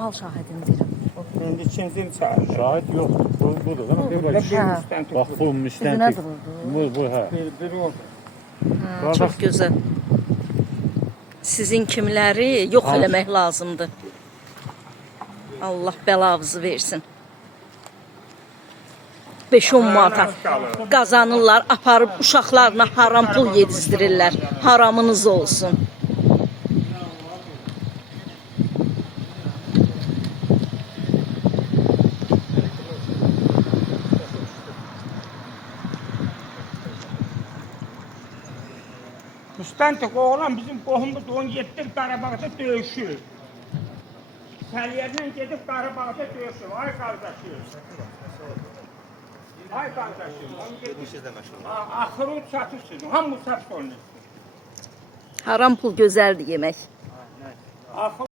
Al şahidini deyirəm. İndi ikinci il çağırır. Şahit yok. Bu da değil mi? Hə. Bak bu müstentik. Üzünə vurdu. Bu ha. Bir oldu. Çox gözəl. Sizin kimləri yox eləmək lazımdır. Allah bəlavızı versin. 5-10 manata qazanırlar, aparıb uşaqlarına haram pul yedizdirirlər. Haramınız olsun. Müstəntiq oğlan bizim qohumuz 17 Qarabağda döyüşür. Səliyədən gedib Qarabağda döyüşür. Ay qardaşım. Ay qardaşım. Axırı çatışsın. Hamı çatış olunur. Haram pul gözəldir yemək. Axır